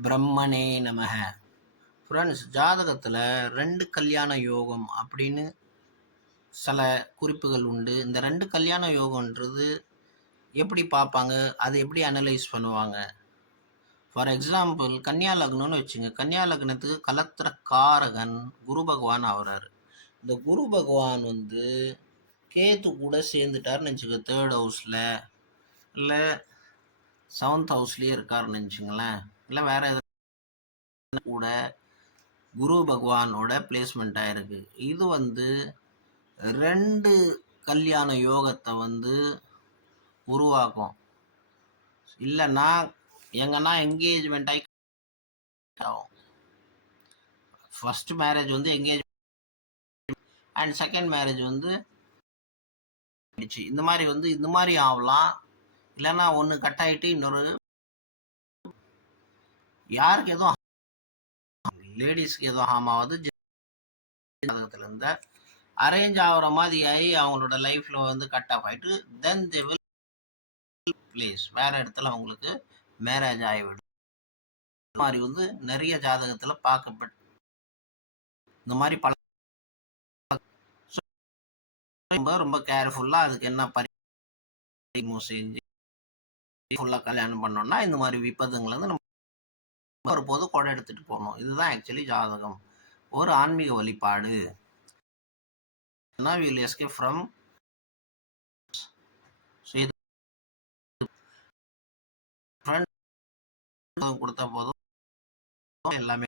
பிரம்மனே நமக. ஃப்ரெண்ட்ஸ், ஜாதகத்தில் 2 கல்யாண யோகம் அப்படின்னு சில குறிப்புகள் உண்டு. இந்த 2 கல்யாண யோகம்ன்றது எப்படி பார்ப்பாங்க, அது எப்படி அனலைஸ் பண்ணுவாங்க? ஃபார் எக்ஸாம்பிள், கன்னியா லக்னம்னு வச்சுங்க. கன்னியா லக்னத்துக்கு கலத்திர காரகன் குரு பகவான் ஆகிறாரு. இந்த குரு பகவான் கேத்து கூட சேர்ந்துட்டாருன்னு வச்சுக்க, 3rd ஹவுஸில் இல்லை 7th ஹவுஸ்லேயே இருக்காருன்னு நினச்சிங்களேன். இல்லை வேற எதாவது கூட குரு பகவானோட பிளேஸ்மெண்ட் ஆயிருக்கு. இது 2 கல்யாண யோகத்தை உருவாக்கும். இல்லைன்னா எங்கன்னா என்கேஜ்மெண்ட் ஆகி ஆகும். First marriage engage and second marriage இந்த மாதிரி ஆகலாம். இல்லைன்னா ஒன்று கட் ஆகிட்டு இன்னொரு யாருக்கு எதுவும் லேடிஸ்க்கு எதுவும் ஹார்ம் ஆகுது. ஜாதகத்தில் இருந்த அரேஞ்ச் ஆகிற மாதிரி ஆகி அவங்களோட லைஃப்பில் கட் ஆஃப் ஆகிட்டு தென் தே வில் பிளேஸ் வேறு இடத்துல அவங்களுக்கு மேரேஜ் ஆகிவிடும். இந்த மாதிரி நிறைய ஜாதகத்தில் பார்க்கப்பட்டு இந்த மாதிரி பல ரொம்ப கேர்ஃபுல்லாக அதுக்கு என்ன பரிகாரம் செஞ்சு ஃபுல்லாக கல்யாணம் பண்ணோம்னா இந்த மாதிரி விபத்துங்களை நம்ம ஒருபோது கொடை எடுத்துகிட்டு போகணும். இதுதான் ஆக்சுவலி ஜாதகம், ஒரு ஆன்மீக வழிபாடு. வில் எஸ்கேப் ஃப்ரம் கொடுத்த போதும் எல்லாமே